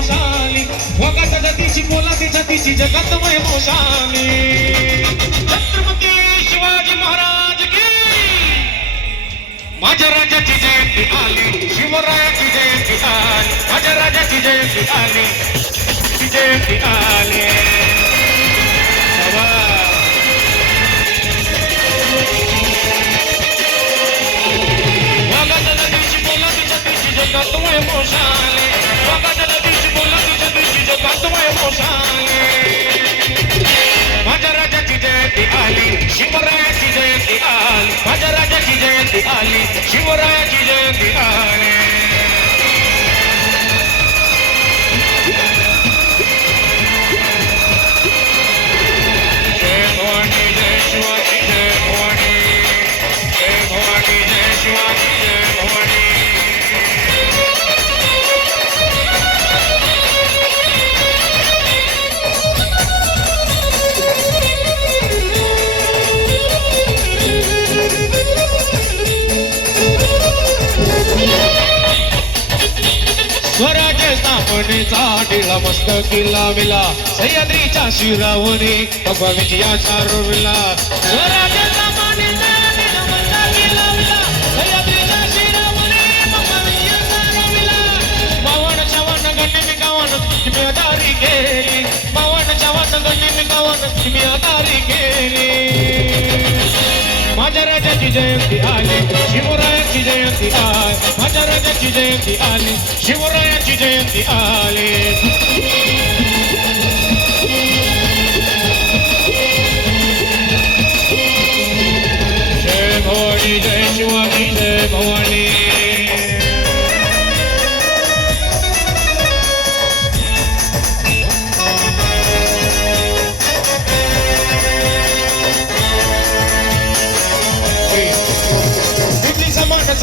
पोलादी जातीची जगात वैभवशाली वाघाच्या जातीची पोलादी जातीची जगात वैभवशाली छत्रपती शिवाजी महाराज की. माझ्या राजाची जयंती आली शिवरायाची जयंती आली माझ्या राजाची जयंती आली जयंती आली. जयंती आली शिवरायाची जयंती आली. स्वराज्य स्थापनेचा टिळा मस्त किल्ला विला सह्याद्रीच्या शिरावणी भगवा विजयाचा रोविला स्वराज्य स्थापनेचा टिळा मस्त किल्ला विला सह्याद्रीच्या शिरावरी भगवा विजयाचा रोविला बावन्न चव्हाण गण्य गावन जिम्मेदारी केली. चव्हाण गण्य गावन जिम्मेदारी केली. जयंती आली शिवरायाची जयंती आली माझ्या राजाची जयंती आली शिवरायाची जयंती आली.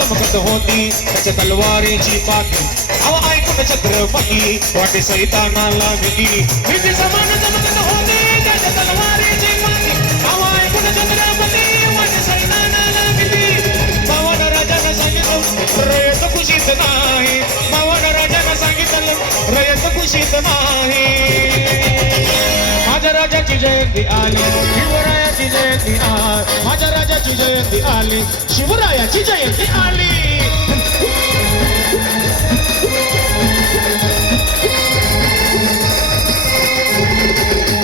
चमकत होती त्याच्या तलवारीची पाठी हवा ऐकून छत्रपती वाटे सैताना लागली समान चमकत होती त्याच्या तलवारीची पाठी ऐकून छत्रपती वाटे सैताना लागली पवन राजानं सांगितलं रयत खुशीत नाही. पवन राजाला सांगितलं रयत खुशीत नाही. राजाची जयंती आली शिवरायाची जयंती आली माझ्या राजाची जयंती आली शिवरायाची जयंती आली.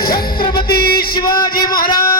छत्रपती शिवाजी महाराज